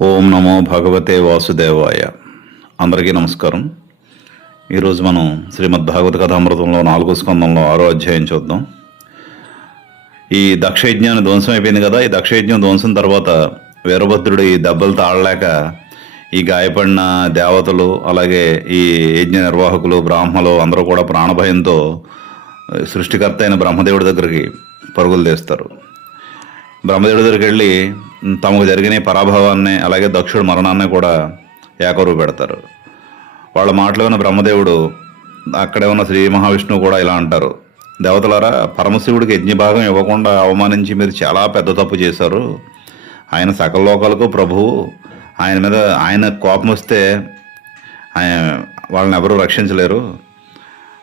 ఓం నమో భగవతే వాసుదేవాయ. అందరికీ నమస్కారం. ఈరోజు మనం శ్రీమద్ భాగవత కథామృతంలో 4వ స్కందంలో 6వ అధ్యాయం చూద్దాం. ఈ దక్షయజ్ఞాన్ని ధ్వంసం అయిపోయింది కదా. ఈ దక్షయజ్ఞం ధ్వంసం తర్వాత వీరభద్రుడు ఈ దెబ్బలు తాళలేక ఈ గాయపడిన దేవతలు, అలాగే ఈ యజ్ఞ నిర్వాహకులు, బ్రాహ్మలు అందరూ కూడా ప్రాణభయంతో సృష్టికర్త అయిన బ్రహ్మదేవుడి దగ్గరికి పరుగులు తీస్తారు. బ్రహ్మదేవుడి దగ్గరికి వెళ్ళి తమకు జరిగిన పరాభవాన్ని, అలాగే దక్షుడు మరణాన్ని కూడా ఏకరువు పెడతారు. వాళ్ళ మాటలో ఉన్న బ్రహ్మదేవుడు, అక్కడే ఉన్న శ్రీ మహావిష్ణువు కూడా ఇలా అంటారు: దేవతలారా, పరమశివుడికి యజ్ఞభాగం ఇవ్వకుండా అవమానించి మీరు చాలా పెద్ద తప్పు చేశారు. ఆయన సకల లోకాలకు ప్రభువు. ఆయన మీద ఆయన కోపం వస్తే వాళ్ళని ఎవరూ రక్షించలేరు.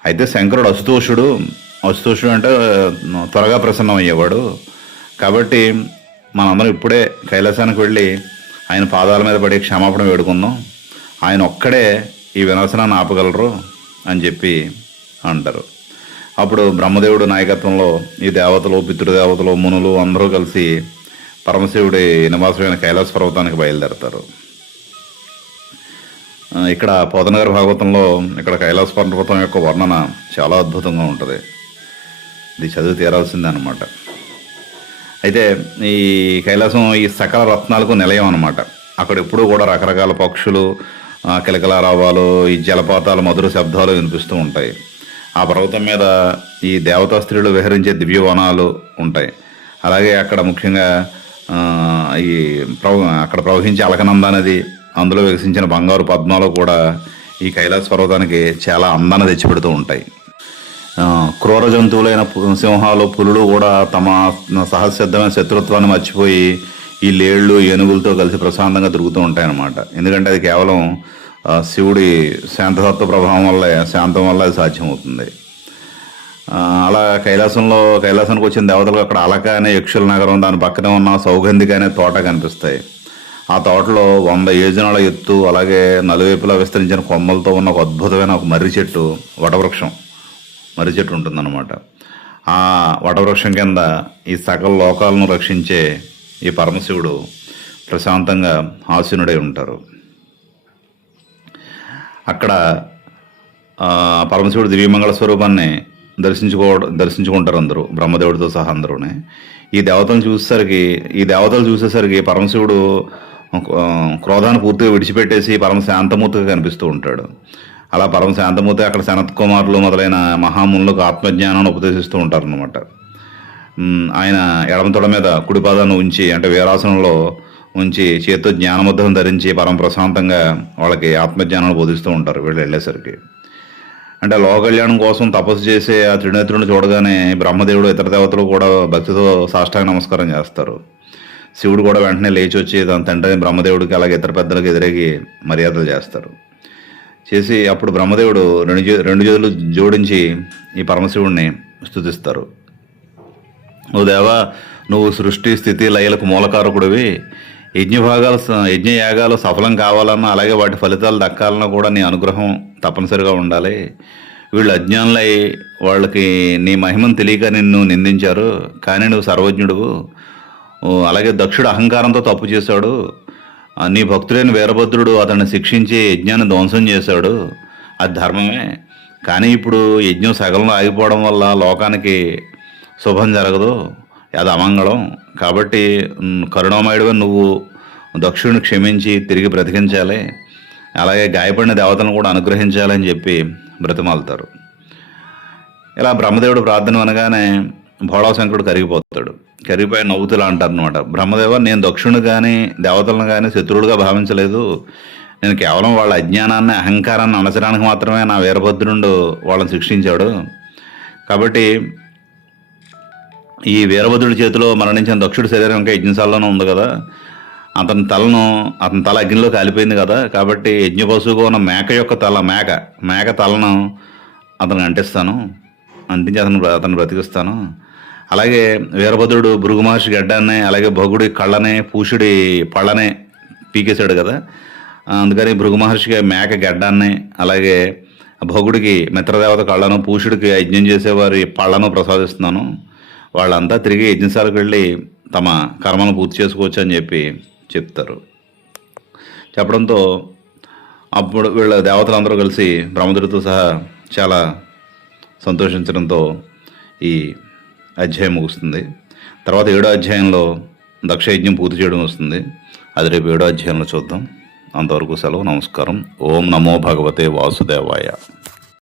అయితే శంకరుడు అశుతోషుడు అంటే త్వరగా ప్రసన్నం అయ్యేవాడు. కాబట్టి మనందరం ఇప్పుడే కైలాసానికి వెళ్ళి ఆయన పాదాల మీద పడి క్షమాపణ వేడుకుందాం. ఆయన ఒక్కడే ఈ వినాశనాన్ని ఆపగలరు అని చెప్పి అంటారు. అప్పుడు బ్రహ్మదేవుడు నాయకత్వంలో ఈ దేవతలు, పితృదేవతలు, మునులు అందరూ కలిసి పరమశివుడి నివాసమైన కైలాస పర్వతానికి బయలుదేరతారు. ఇక్కడ పోతనగారి భాగవతంలో ఇక్కడ కైలాస పర్వతం యొక్క వర్ణన చాలా అద్భుతంగా ఉంటుంది. ఇది చదివి తీరాల్సిందే అనమాట. అయితే ఈ కైలాసం ఈ సకల రత్నాలకు నిలయం అనమాట. అక్కడ ఎప్పుడూ కూడా రకరకాల పక్షులు, కిలకలారావాలు, ఈ జలపాతాలు, మధుర శబ్దాలు వినిపిస్తూ ఉంటాయి. ఆ పర్వతం మీద ఈ దేవతా స్త్రీలు విహరించే దివ్యవనాలు ఉంటాయి. అలాగే అక్కడ ముఖ్యంగా ఈ అక్కడ ప్రవహించే అలకనంద నది, అందులో వికసించిన బంగారు పద్మాలు కూడా ఈ కైలాస పర్వతానికి చాలా అందాన్ని తెచ్చిపెడుతూ ఉంటాయి. క్రూర జంతువులైన సింహాలు, పులులు కూడా తమ సహసిద్ధమైన శత్రుత్వాన్ని మర్చిపోయి ఈ లేళ్ళు, ఏనుగులతో కలిసి ప్రశాంతంగా తిరుగుతూ ఉంటాయన్నమాట. ఎందుకంటే అది కేవలం శివుడి శాంతతత్వ ప్రభావం వల్ల, శాంతం వల్ల అది సాధ్యమవుతుంది. అలా కైలాసానికి వచ్చిన దేవతలకు అక్కడ అలక అనే యక్షుల నగరం, దాని పక్కనే ఉన్న సౌగంధిక అనే తోట కనిపిస్తాయి. ఆ తోటలో 100 యోజనాల ఎత్తు, అలాగే నలువైపులా విస్తరించిన కొమ్మలతో ఉన్న ఒక అద్భుతమైన ఒక మర్రి చెట్టు, మర్రి చెట్టు ఉంటుందన్నమాట. ఆ వటవృక్షం కింద ఈ సకల లోకాలను రక్షించే ఈ పరమశివుడు ప్రశాంతంగా ఆసీనుడై ఉంటారు. అక్కడ పరమశివుడు దివ్యమంగళ స్వరూపాన్ని దర్శించుకుంటారు అందరూ, బ్రహ్మదేవుడితో సహా అందరూనే. ఈ దేవతలు చూసేసరికి పరమశివుడు క్రోధాన్ని పూర్తిగా విడిచిపెట్టేసి పరమ శాంతమూర్తిగా కనిపిస్తూ ఉంటాడు. అలా పరమ శాంతమూర్తి అక్కడ సనత్ కుమారులు మొదలైన మహామునులకు ఆత్మజ్ఞానాన్ని ఉపదేశిస్తూ ఉంటారనమాట. ఆయన ఎడమతొడ మీద కుడి పాదాన్ని ఉంచి, అంటే వీరాసనంలో ఉంచి, చేతితో జ్ఞానముద్రను ధరించి పరమ ప్రశాంతంగా వాళ్ళకి ఆత్మజ్ఞానాన్ని బోధిస్తూ ఉంటారు వీళ్ళు వెళ్ళేసరికి. అంటే లోక కళ్యాణం కోసం తపస్సు చేసే ఆ త్రినేత్రుని చూడగానే బ్రహ్మదేవుడు, ఇతర దేవతలు కూడా భక్తితో సాష్టాంగ నమస్కారం చేస్తారు. శివుడు కూడా వెంటనే లేచి వచ్చి తన తండ్రి బ్రహ్మదేవుడికి, అలాగే ఇతర పెద్దలకు ఎదురేగి మర్యాదలు చేస్తారు. చేసి అప్పుడు బ్రహ్మదేవుడు రెండు చేతులు జోడించి ఈ పరమశివుడిని స్తుతిస్తారు. ఓ దేవా, నువ్వు సృష్టి, స్థితి, లయలకు మూలకారకుడివి. యజ్ఞయాగాలు సఫలం కావాలన్నా, అలాగే వాటి ఫలితాలు దక్కాలన్నా కూడా నీ అనుగ్రహం తప్పనిసరిగా ఉండాలి. వీళ్ళు అజ్ఞానులై వాళ్ళకి నీ మహిమను తెలియక నిన్ను నిందించారు, కానీ నువ్వు సర్వజ్ఞుడువు. అలాగే దక్షుడు అహంకారంతో తప్పు చేశాడు. నీ భక్తుడైన వీరభద్రుడు అతన్ని శిక్షించి యజ్ఞాన్ని ధ్వంసం చేశాడు. అది ధర్మమే. కానీ ఇప్పుడు యజ్ఞం సగంలో ఆగిపోవడం వల్ల లోకానికి శుభం జరగదు, అది అమంగళం. కాబట్టి కరుణామయుడిగా నువ్వు దక్షుడిని క్షమించి తిరిగి బ్రతికించాలి, అలాగే గాయపడిన దేవతలను కూడా అనుగ్రహించాలని చెప్పి బ్రతిమాలుతారు. ఇలా బ్రహ్మదేవుడు ప్రార్థన అనగానే భోళాశంకరుడు కరిగిపోయి నవ్వుతులా అంటారు అనమాట. బ్రహ్మదేవ, నేను దక్షుణ్ణి కానీ దేవతలను కానీ శత్రువుడుగా భావించలేదు. నేను కేవలం వాళ్ళ అజ్ఞానాన్ని, అహంకారాన్ని అణచడానికి మాత్రమే నా వీరభద్రుడు వాళ్ళని శిక్షించాడు. కాబట్టి ఈ వీరభద్రుడి చేతిలో మరణించిన దక్షుడి శరీరం ఇంకా యజ్ఞశాలలోనే ఉంది కదా, అతని తల అగ్నిలో కాలిపోయింది కదా. కాబట్టి యజ్ఞ పశువుగా ఉన్న మేక తలను అతను అంటించి అతను బ్రతికిస్తాను. అలాగే వీరభద్రుడు భృగు మహర్షి గడ్డాన్ని, అలాగే భగుడి కళ్ళనే, పూషుడి పళ్ళనే పీకేశాడు కదా. అందుకని భృగు మహర్షికి మేక గడ్డాన్ని, అలాగే భగుడికి మిత్రదేవత కళ్ళను, పూషుడికి యజ్ఞం చేసేవారి పళ్ళను ప్రసాదిస్తున్నాను. వాళ్ళంతా తిరిగి యజ్ఞశాలకు వెళ్ళి తమ కర్మను పూర్తి చేసుకోవచ్చు అని చెప్పి చెప్తారు. చెప్పడంతో అప్పుడు వీళ్ళ దేవతలందరూ కలిసి బ్రహ్మదేవుడితో సహా చాలా సంతోషించడంతో ఈ అధ్యాయం ముగుస్తుంది. తర్వాత 7వ అధ్యాయంలో దక్షయజ్ఞం పూర్తి చేయడం వస్తుంది. అది రేపు 7వ అధ్యాయంలో చూద్దాం. అంతవరకు సెలవు. నమస్కారం. ఓం నమో భగవతే వాసుదేవాయ.